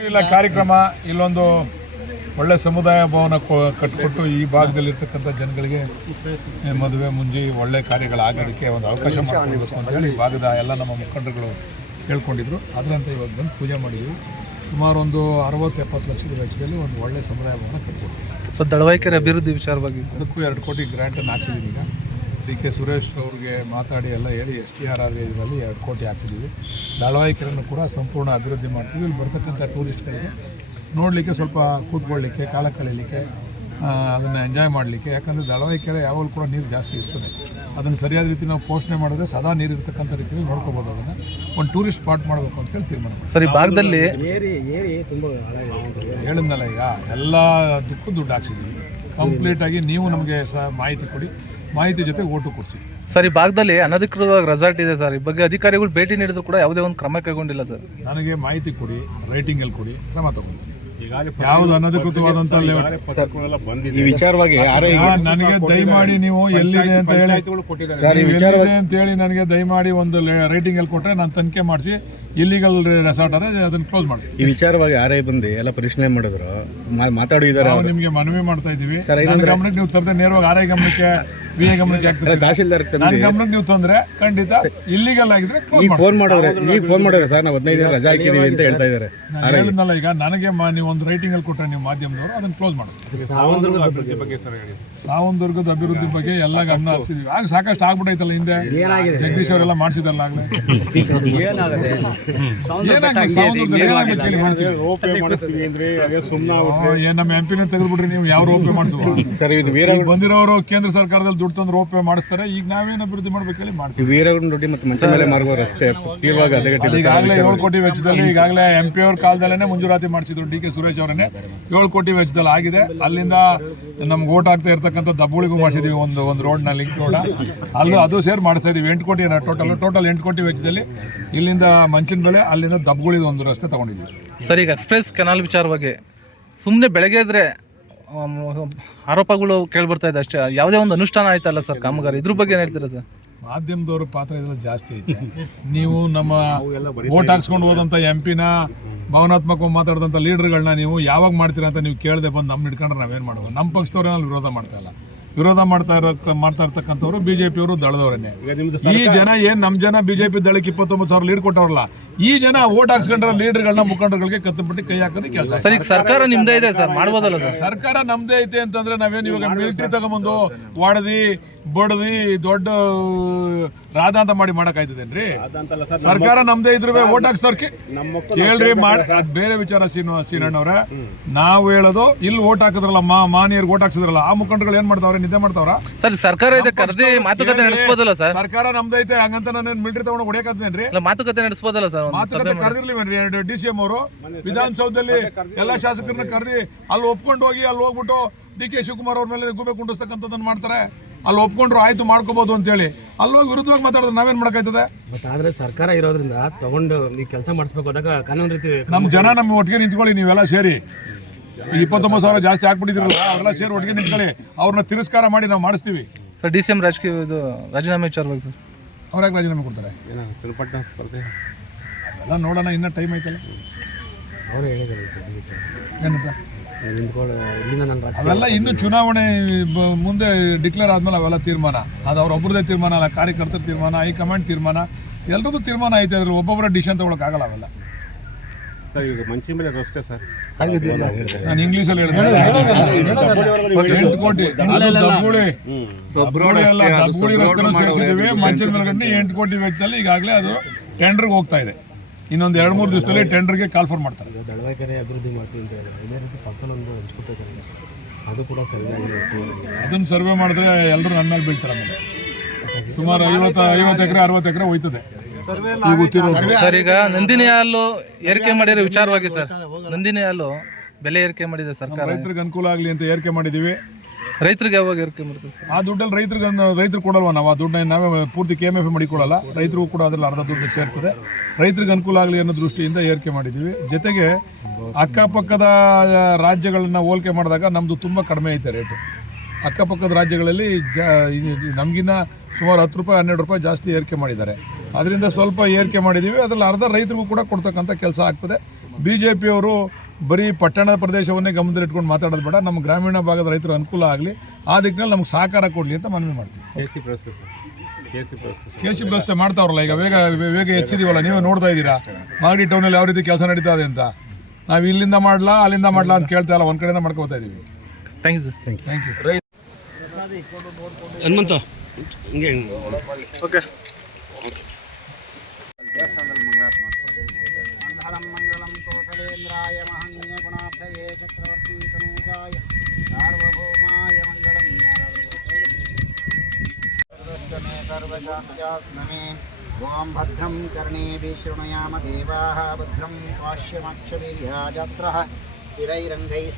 ಇಲ್ಲ ಕಾರ್ಯಕ್ರಮ ಇಲ್ಲೊಂದು ಒಳ್ಳೆ ಸಮುದಾಯ ಭವನ ಕೊ- ಕಟ್ಟಿಕೊಟ್ಟು ಈ ಭಾಗದಲ್ಲಿರ್ತಕ್ಕಂಥ ಜನಗಳಿಗೆ ಏ, ಮದುವೆ ಮುಂಜಿ ಒಳ್ಳೆ ಕಾರ್ಯಗಳಾಗೋದಕ್ಕೆ ಒಂದು ಅವಕಾಶ ಮಾಡಿಕೊಡ್ಬೇಕು ಅಂತ ಹೇಳಿ ಈ ಭಾಗದ ಎಲ್ಲ ನಮ್ಮ ಮುಖಂಡರುಗಳು ಕೇಳ್ಕೊಂಡಿದ್ರು ಅದರಂತೆ ಇವಾಗ ಬಂದು ಪೂಜೆ ಮಾಡಿದ್ವಿ. ಸುಮಾರು ಒಂದು ಅರವತ್ತು ಎಪ್ಪತ್ತು ಲಕ್ಷದ ವೆಚ್ಚದಲ್ಲಿ ಒಂದು ಒಳ್ಳೆ ಸಮುದಾಯ ಭವನ ಕಟ್ಟಿಕೊಡ್ತೀವಿ ಸರ್ ದಳವಾಯಿಕೆರೆ ಅಭಿವೃದ್ಧಿ ವಿಚಾರವಾಗಿ ಅದಕ್ಕೂ ಎರಡು ಕೋಟಿ ಗ್ರ್ಯಾಂಟನ್ನು ಹಾಕ್ಸಿದ್ದೀನಿ ಈಗ. ಡಿ ಕೆ ಸುರೇಶ್ ಅವ್ರಿಗೆ ಮಾತಾಡಿ ಎಲ್ಲ ಹೇಳಿ ಎಸ್ ಟಿ ಆರ್ ಆರ್ ಏರಿಯಾದಲ್ಲಿ ಎರಡು ಕೋಟಿ ಹಾಕ್ಸಿದ್ದೀವಿ. ದಳವಾಯಿಕರನ್ನು ಕೂಡ ಸಂಪೂರ್ಣ ಅಭಿವೃದ್ಧಿ ಮಾಡ್ತೀವಿ. ಇಲ್ಲಿ ಬರ್ತಕ್ಕಂಥ ಟೂರಿಸ್ಟ್ಗಳಿಗೆ ನೋಡಲಿಕ್ಕೆ ಸ್ವಲ್ಪ ಕೂತ್ಕೊಳ್ಳಿಕ್ಕೆ ಕಾಲ ಕಳೀಲಿಕ್ಕೆ ಅದನ್ನು ಎಂಜಾಯ್ ಮಾಡಲಿಕ್ಕೆ. ಯಾಕಂದರೆ ದಳವಾಯಿಕೆರೆ ಯಾವಾಗಲೂ ಕೂಡ ನೀರು ಜಾಸ್ತಿ ಇರ್ತದೆ. ಅದನ್ನು ಸರಿಯಾದ ರೀತಿ ನಾವು ಪೋಷಣೆ ಮಾಡಿದ್ರೆ ಸದಾ ನೀರು ಇರ್ತಕ್ಕಂಥ ರೀತಿಯಲ್ಲಿ ನೋಡ್ಕೋಬೋದು ಅದನ್ನು. ಒಂದು ಟೂರಿಸ್ಟ್ ಸ್ಪಾಟ್ ಮಾಡಬೇಕು ಅಂತ ಹೇಳಿ ತೀರ್ಮಾನ ಸರಿ ಸರ್ ಭಾಗದಲ್ಲಿ ಹೇಳಿದ್ನಲ್ಲ ಈಗ ಎಲ್ಲ ದುಃಖ ದುಡ್ಡು ಹಾಕ್ಸಿದ್ದೀವಿ. ಕಂಪ್ಲೀಟಾಗಿ ನೀವು ನಮಗೆ ಸಹ ಮಾಹಿತಿ ಕೊಡಿ. ಮಾಹಿತಿ ಜೊತೆ ಓಟು ಕೊಡಿಸಿ. ಸರ್ ಈ ಭಾಗದಲ್ಲಿ ಅನಧಿಕೃತವಾಗಿ ರೆಸಾರ್ಟ್ ಇದೆ ಸರ್. ಈ ಬಗ್ಗೆ ಅಧಿಕಾರಿಗಳು ಭೇಟಿ ನೀಡಿದ್ರು ಕೂಡ ಯಾವುದೇ ಒಂದು ಕ್ರಮ ಕೈಗೊಂಡಿಲ್ಲ ಸರ್. ನನಗೆ ಮಾಹಿತಿ ಕೊಡಿ ರೈಟಿಂಗಲ್ಲಿ ಕೊಡಿ ಕ್ರಮ ತಗೊಂಡು. ಯಾವ್ದು ಅನಧಿಕೃತವಾದಂಥ ಈ ವಿಚಾರವಾಗಿ ನನಗೆ ದಯಮಾಡಿ ನೀವು ಎಲ್ಲಿದೆ ಅಂತ ಹೇಳಿ. ಅಂತ ಹೇಳಿ ನನಗೆ ದಯಮಾಡಿ ಒಂದು ರೈಟಿಂಗ್ ಅಲ್ಲಿ ಕೊಟ್ಟರೆ ನಾನು ತನಿಖೆ ಮಾಡಿಸಿ. ಇಲ್ಲಿಗಲ್ ರೆಸಾರ್ಟ್ ಅಂದ್ರೆ ಅದನ್ನು ಕ್ಲೋಸ್ ಮಾಡ್ತೀವಿ ಈ ವಿಚಾರವಾಗಿ ಯಾರೇ ಬಂದು ಎಲ್ಲ ಪರಿಶೀಲನೆ ಮಾಡಿದ್ರು. ಮಾ- ಮಾತಾಡಿದ್ದಾರೆ ನಾವು ನಿಮಗೆ ಮನವಿ ಮಾಡ್ತಾ ಇದ್ದೀವಿ. ನನ್ನ ಗಮನಕ್ಕೆ ನೀವು ತಂದ್ರೆ ನೇರವಾಗಿ ಆರೈ ಗಮನಕ್ಕೆ ವಿ ಎ ಗಮನಕ್ಕೆ ಆಗ್ತದೆ. ತಹಸೀಲ್ದಾರ್ ನನ್ನ ಗಮನಕ್ಕೆ ನೀವು ತಂದ್ರೆ ಖಂಡಿತ ಇಲ್ಲಿಗಲ್ ಆಗಿದ್ರೆ ಈಗ ಫೋನ್ ಮಾಡಿದ್ರೆ ಈಗ ಫೋನ್ ಮಾಡಿದ್ರೆ ಸರ್ ನಾವು ಹದಿನೈದು ದಿನ ರಜಾ ಹಾಕಿದೀವಿ ಅಂತ ಹೇಳ್ತಾ ಇದ್ದಾರೆ ನಾನು ಹೇಳಿದ್ನಲ್ಲ ಈಗ ನನಗೆ ಮಾ- ನೀವು ಒಂದು ರೈಟಿಂಗ್ ಅಲ್ಲಿ ಕೊಟ್ಟರೆ ನೀವು ಮಾಧ್ಯಮದವರು ಅದನ್ನ ಕ್ಲೋಸ್ ಮಾಡ್ತೀವಿ ಸಾವಂದುರ್ಗದ ಅಭಿವೃದ್ಧಿ ಬಗ್ಗೆ ಎಲ್ಲ ಗಮನ ಹರಿಸಿದ್ವಿ. ಆಗ ಸಾಕಷ್ಟು ಆಗ್ಬಿಟ್ಟೈತಲ್ಲ ಹಿಂದೆ. ಜಗದೀಶ್ ಅವರೆಲ್ಲ ಮಾಡಿಸಿದಲ್ಲ ಆಗ್ಲೇ. ಏನಾಗ್ಬೇಕು? ನಮ್ಮ ಎಂ ಪಿನ ತೆಗೆದ್ಬಿಟ್ರಿ ನೀವು ಯಾವ ರೋಪೆ ಮಾಡಿಸುವ? ಸರ್ ಇದು ವೀರ ಈಗ ಬಂದಿರೋರು ಕೇಂದ್ರ ಸರ್ಕಾರದಲ್ಲಿ ದುಡ್ಡು ತಂದು ರೋಪೆ ಮಾಡಿಸ್ತಾರೆ. ಈಗ ನಾವೇನು ಅಭಿವೃದ್ಧಿ ಮಾಡ್ಬೇಕಲ್ಲಿ ಹೇಳಿ ಮಾಡ್ತೀವಿ. ವೀರಗೌಡ ದೊಡ್ಡಿ ಮತ್ತು ಮಂಚ ಮೇಲೆ ಮಾರ್ಗೋ ರಸ್ತೆ ಈಗಾಗಲೇ ಏಳು ಕೋಟಿ ವೆಚ್ಚದಲ್ಲಿ ಈಗಾಗಲೇ ಎಂ ಪಿ ಅವ್ರ ಕಾಲದಲ್ಲೇ ಮಂಜೂರಾತಿ ಮಾಡಿಸಿದ್ರು ಡಿ ಕೆ ಸುರೇಶ್ ಅವರನ್ನೇ ಏಳು ಕೋಟಿ ವೆಚ್ಚದಲ್ಲಿ ಆಗಿದೆ. ಅಲ್ಲಿಂದ ನಮ್ಗೆ ಓಟ್ ಆಗ್ತಾ ಇರ್ತಕ್ಕಂಥ ದಬ್ಬುಳಿಗೂ ಮಾಡಿಸಿದೀವಿ ಒಂದು ಒಂದು ರೋಡ್ನ ಲಿಂಕ್ ರೋಡ್ ಅಲ್ಲೂ ಅದು ಸೇರ್ ಮಾಡಿಸ್ತಾ ಇದೀವಿ. ಎಂಟು ಕೋಟಿ ಟೋಟಲ್ ಟೋಟಲ್ ಎಂಟು ಕೋಟಿ ವೆಚ್ಚದಲ್ಲಿ ಇಲ್ಲಿಂದ ಮಂಚಿನ ಬೆಲೆ ಅಲ್ಲಿಂದ ದಬ್ಗುಳಿದ ಒಂದು ರಸ್ತೆ ತಗೊಂಡಿದ್ದೀವಿ ಸರ್ ಈಗ ಎಕ್ಸ್ಪ್ರೆಸ್ ಕೆನಾಲ್ ವಿಚಾರವಾಗಿ ಸುಮ್ಮನೆ ಬೆಳಗ್ಗೆ ಇದ್ರೆ ಆರೋಪಗಳು ಕೇಳ್ಬರ್ತಾ ಇದೆ ಅಷ್ಟೇ. ಯಾವುದೇ ಒಂದು ಅನುಷ್ಠಾನ ಆಯ್ತಲ್ಲ ಸರ್ ಕಾಮಗಾರಿ? ಇದ್ರ ಬಗ್ಗೆ ಏನು ಹೇಳ್ತೀರಾ ಸರ್? ಮಾಧ್ಯಮದವ್ರ ಪಾತ್ರ ಇದೆಲ್ಲ ಜಾಸ್ತಿ ಐತೆ. ನೀವು ನಮ್ಮ ಓಟ್ ಹಾಕ್ಸ್ಕೊಂಡು ಹೋದಂಥ ಎಂ ಪಿನ ಭಾವನಾತ್ಮಕವಾಗಿ ಮಾತಾಡಿದಂಥ ಲೀಡರ್ಗಳನ್ನ ನೀವು ಯಾವಾಗ ಮಾಡ್ತೀರಾ ಅಂತ ನೀವು ಕೇಳದೆ ಬಂದು ನಮ್ಮ ಹಿಡ್ಕೊಂಡ್ರೆ ನಾವೇನು ಮಾಡೋದು? ನಮ್ಮ ಪಕ್ಷದವ್ರೇನಲ್ಲಿ ವಿರೋಧ ಮಾಡ್ತಾ ಇಲ್ಲ. ವಿರೋಧ ಮಾಡ್ತಾ ಇರೋ ಮಾಡ್ತಾ ಇರ್ತಕ್ಕಂಥವ್ರು ಬಿಜೆಪಿಯವರು ದಳದವರನ್ನೇ ಈ ಜನ ಏನ್ ನಮ್ಮ ಜನ ಬಿಜೆಪಿ ದಳಕ್ಕೆ ಇಪ್ಪತ್ತೊಂಬತ್ತು ಸಾವಿರ ಲೀಡ್ ಕೊಟ್ಟವ್ರಲ್ಲ ಈ ಜನ ಓಟ್ ಹಾಕ್ಸ್ಕೊಂಡ್ರ ಲೀಡರ್ಗಳನ್ನ ಮುಖಂಡರುಗಳಿಗೆ ಕತ್ತಪಟ್ಟಿ ಕೈ ಹಾಕೋದು ಕೆಲಸ. ಸರ್ ಈಗ ಸರ್ಕಾರ ನಿಮ್ದೇ ಇದೆ ಸರ್ ಮಾಡ್ಬೋದಲ್ಲ ಸರ್? ಸರ್ಕಾರ ನಮ್ದೇ ಐತೆ ಅಂತಂದ್ರೆ ನಾವೇನು ಇವಾಗ ಮಿಲಿಟರಿ ತಗೊಂಬಂದು ಒಡದಿ ಬಡದಿ ದೊಡ್ಡ ರಾಧ ಅಂತ ಮಾಡಿ ಮಾಡಕ್ಕಾಯ್ತದೇನ್ರಿ? ಸರ್ಕಾರ ನಮ್ದೇ ಇದ್ರು ಓಟ್ ಹಾಕ್ಸ್ದವ್ರಿಗೆ ಕೇಳ್ರಿ ಮಾಡಿ ಅದ್ ಬೇರೆ ವಿಚಾರ ಸೀನು ಸೀನಣ್ಣವ್ರೆ. ನಾವು ಹೇಳೋದು ಇಲ್ಲಿ ಓಟ್ ಹಾಕಿದ್ರಲ್ಲ ಮಾ ಮಾನಿಯರ್ಗೆ ಓಟ್ ಹಾಕ್ಸಿದ್ರಲ್ಲ ಆ ಮುಖಂಡಗಳು ಏನ್ ಮಾಡ್ತಾವ್ರೆ ನಿದ್ದೆ ಮಾಡ್ತಾವ್ರ? ಸರ್ ಸರ್ಕಾರ ಇದೆ ಕರೆದಿ ಮಾತುಕತೆ ನಡೆಸಬೋದಲ್ಲ ಸರ್? ಸರ್ಕಾರ ನಮ್ದೈತೆ ಹಂಗಂತ ನಾನು ಮಿಲಿಟರಿ ತಗೊಂಡು ಹೊಡೆಯಕತ್ತೇನ್ರಿ ಇಲ್ಲ ಮಾತುಕತೆ ನಡೆಸಬೋದಲ್ಲ ಸರ್ ಮಾತುಕತೆ ಕರೆದಿರ್ಲಿವೇನ್ರಿ? ಡಿ ಸಿ ಎಂ ಅವರು ವಿಧಾನಸೌಧದಲ್ಲಿ ಎಲ್ಲಾ ಶಾಸಕರನ್ನ ಕರೆದಿ ಅಲ್ಲಿ ಒಪ್ಕೊಂಡು ಹೋಗಿ ಅಲ್ಲಿ ಹೋಗ್ಬಿಟ್ಟು ಡಿ ಕೆ ಶಿವಕುಮಾರ್ ಅವ್ರ ಮೇಲೆ ಗುಬೆ ಕುಂಡಿಸ್ತಕ್ಕಂಥದ್ದನ್ನ ಮಾಡ್ತಾರೆ. ಅಲ್ಲಿ ಒಪ್ಕೊಂಡ್ರು ಆಯ್ತು ಮಾಡ್ಕೋಬಹುದು ಅಂತೇಳಿ. ಅಲ್ಲಿ ಹೋಗಿ ವಿರುದ್ಧವಾಗಿ ಮಾತಾಡೋದು ನಾವೇನ್ ಮಾಡಕಾಯ್ತದೆ ಬಟ್ ಆದ್ರೆ ಸರ್ಕಾರ ಇರೋದ್ರಿಂದ ತಗೊಂಡು ನೀವು ಕೆಲಸ ಮಾಡಿಸ್ಬೇಕು ಹೋದಾಗ ಕಾನೂನು ರೀತಿ ನಮ್ಮ ಜನ ನಮ್ಮ ಒಟ್ಟಿಗೆ ನಿಂತ್ಕೊಳ್ಳಿ ನೀವೆಲ್ಲ ಸೇರಿ. ಇಪ್ಪತ್ತೊಂಬತ್ತು ಸಾವಿರ ಜಾಸ್ತಿ ಹಾಕ್ಬಿಟ್ಟಿದ್ರಲ್ಲ ಅವರೆಲ್ಲ ಸೇರಿ ಒಟ್ಟಿಗೆ ನಿಂತ್ಕೊಳ್ಳಿ. ಅವ್ರನ್ನ ತಿರಸ್ಕಾರ ಮಾಡಿ ನಾವು ಮಾಡಿಸ್ತೀವಿ. ಸರ್ ಡಿ ಸಿ ಎಂ ರಾಜಕೀಯ ಇದು ರಾಜೀನಾಮೆ ವಿಚಾರವಾಗಿ ಸರ್. ಯಾಕೆ ರಾಜೀನಾಮೆ ಕೊಡ್ತಾರೆ? ಎಲ್ಲ ನೋಡೋಣ ಇನ್ನೂ ಟೈಮ್ ಐತಲ್ಲ. ಅವ್ರು ಹೇಳಿದ್ದಾರೆ ಸರ್ ಏನಂತ? ನಿಂತ್ಕೊಳ್ಳೋ ಇಲ್ಲಿಂದ ನಾನು ಅವೆಲ್ಲ ಇನ್ನು ಚುನಾವಣೆ ಬ- ಮುಂದೆ ಡಿಕ್ಲೇರ್ ಆದ್ಮೇಲೆ ಅವೆಲ್ಲ ತೀರ್ಮಾನ. ಅದು ಅವ್ರ ಒಬ್ಬರದೇ ತೀರ್ಮಾನ ಅಲ್ಲ ಕಾರ್ಯಕರ್ತರ ತೀರ್ಮಾನ ಹೈಕಮಾಂಡ್ ತೀರ್ಮಾನ ಎಲ್ರದ್ದು ತೀರ್ಮಾನ ಐತೆ ಅದ್ರ ಒಬ್ಬೊಬ್ಬರ ಡಿಸಿಷನ್ ತಗೊಳಕ್ ಆಗಲ್ಲ ಅವೆಲ್ಲ. ಸರ್ ಈಗ ಮಂಚಿ ಮೇಲೆ ರಸ್ತೆ ಸರ್. ನಾನು ಇಂಗ್ಲೀಷಲ್ಲಿ ಹೇಳಿದೆ. ಎಂಟು ಕೋಟಿ ಅದು ದಬ್ಬುಳಿ. ದಬ್ಬುಳಿ ಅಲ್ಲ ದಬ್ಬುಳಿ ರಸ್ತೆನೂ ಸೇರಿಸಿದ್ದೀವಿ. ಮಂಚಿನ ಮೇಲ್ಗಡೆ ಎಂಟು ಕೋಟಿ ವೆಚ್ಚದಲ್ಲಿ ಈಗಾಗಲೇ ಅದು ಟೆಂಡರ್ಗೆ ಹೋಗ್ತಾ ಇದೆ. ಇನ್ನೊಂದು ಎರಡು ಮೂರು ದಿವಸದಲ್ಲಿ ಟೆಂಡರ್ಗೆ ಕಾಲ್ಫರ್ ಮಾಡ್ತಾರೆ. ದಳವಾಯಿಕೆರೆ ಅಭಿವೃದ್ಧಿ ಮಾಡ್ತೀವಿ ಅಂತ ಹೇಳಿದ್ರೆ ಇದೇ ರೀತಿ ಪಕ್ಕದೊಂದು ಹಂಚ್ಕೊಟ್ಟಿದ್ದಾರೆ ಅದು ಕೂಡ ಸರಿಯಾಗಿ ಇವತ್ತು ಅದನ್ನ ಸರ್ವೆ ಮಾಡಿದ್ರೆ ಎಲ್ಲರೂ ನನ್ನ ಮೇಲೆ ಬೀಳ್ತಾರೆ ಆಮೇಲೆ. ಸುಮಾರು ಐವತ್ತು ಐವತ್ತು ಎಕರೆ ಅರವತ್ತು ಎಕರೆ ಹೋಯ್ತದೆ. ಸರ್ ಈಗ ನಂದಿನಿ ಹಾಲು ಏರಿಕೆ ಮಾಡಿರೋ ವಿಚಾರವಾಗಿ ಸರ್ ನಂದಿನಿ ಹಾಲು ಬೆಲೆ ಏರಿಕೆ ಮಾಡಿದೆ ಸರ್ಕಾರ. ರೈತರಿಗೆ ಅನುಕೂಲ ಆಗಲಿ ಅಂತ ಏರಿಕೆ ಮಾಡಿದ್ದೀವಿ ರೈತರಿಗೆ ಯಾವಾಗ ಏರಿಕೆ ಮಾಡ್ತಾರೆ ಸರ್? ಆ ದುಡ್ಡಲ್ಲಿ ರೈತರಿಗೆ ರೈತರು ಕೊಡಲ್ವ ನಾವು? ಆ ದುಡ್ಡನ್ನ ನಾವೇ ಪೂರ್ತಿ ಕೆ ಎಂ ಎಫ್ ಮಾಡಿಕೊಡಲ್ಲ ರೈತರಿಗೂ ಕೂಡ ಅದರಲ್ಲಿ ಅರ್ಧ ದುಡ್ಡು ಸೇರ್ತದೆ. ರೈತರಿಗೆ ಅನುಕೂಲ ಆಗಲಿ ಅನ್ನೋ ದೃಷ್ಟಿಯಿಂದ ಏರಿಕೆ ಮಾಡಿದ್ದೀವಿ. ಜೊತೆಗೆ ಅಕ್ಕಪಕ್ಕದ ರಾಜ್ಯಗಳನ್ನ ಹೋಲಿಕೆ ಮಾಡಿದಾಗ ನಮ್ಮದು ತುಂಬ ಕಡಿಮೆ ಐತೆ ರೇಟು. ಅಕ್ಕಪಕ್ಕದ ರಾಜ್ಯಗಳಲ್ಲಿ ಜ ನಮಗಿನ್ನ ಸುಮಾರು ಹತ್ತು ರೂಪಾಯಿ, ಹನ್ನೆರಡು ರೂಪಾಯಿ ಜಾಸ್ತಿ ಏರಿಕೆ ಮಾಡಿದ್ದಾರೆ. ಅದರಿಂದ ಸ್ವಲ್ಪ ಏರಿಕೆ ಮಾಡಿದ್ದೀವಿ. ಅದರಲ್ಲಿ ಅರ್ಧ ರೈತರಿಗೂ ಕೂಡ ಕೊಡ್ತಕ್ಕಂಥ ಕೆಲಸ ಆಗ್ತದೆ. ಬಿ ಜೆ ಪಿಯವರು ಬರೀ ಪಟ್ಟಣದ ಪ್ರದೇಶವನ್ನೇ ಗಮನದಲ್ಲಿಟ್ಕೊಂಡು ಮಾತಾಡೋದು ಬೇಡ. ನಮ್ಮ ಗ್ರಾಮೀಣ ಭಾಗದ ರೈತರು ಅನುಕೂಲ ಆಗಲಿ. ಆ ದಿಕ್ಕಿನಲ್ಲಿ ನಮ್ಗೆ ಸಹಕಾರ ಕೊಡಲಿ ಅಂತ ಮನವಿ ಮಾಡ್ತೀವಿ. ಕೆ ಸಿ ವ್ಯವಸ್ಥೆ ಮಾಡ್ತಾವ್ರಲ್ಲ ಈಗ ವೇಗ ವೇಗ ಹೆಚ್ಚಿದೀವಲ್ಲ ನೀವು ನೋಡ್ತಾ ಇದ್ದೀರಾ? ಮಾಗಡಿ ಟೌನಲ್ಲಿ ಯಾವ ರೀತಿ ಕೆಲಸ ನಡೀತಾ ಇದೆ ಅಂತ. ನಾವು ಇಲ್ಲಿಂದ ಮಾಡ್ಲಾ ಅಲ್ಲಿಂದ ಮಾಡ್ಲಾ ಅಂತ ಕೇಳ್ತಾ ಇಲ್ಲ ಒಂದು ಕಡೆಯಿಂದ ಮಾಡ್ಕೋತಾ ಇದ್ದೀವಿ thank you sir thank you ರೈತ ಹನುಮಂತ. ಹಿಂಗೆ ಓಕೆ भद्रम ॐ भद्रं शृणुयाम देवाः भद्रं पाश्यमक्षवीर्याजत्रः स्थिरैरङ्गैः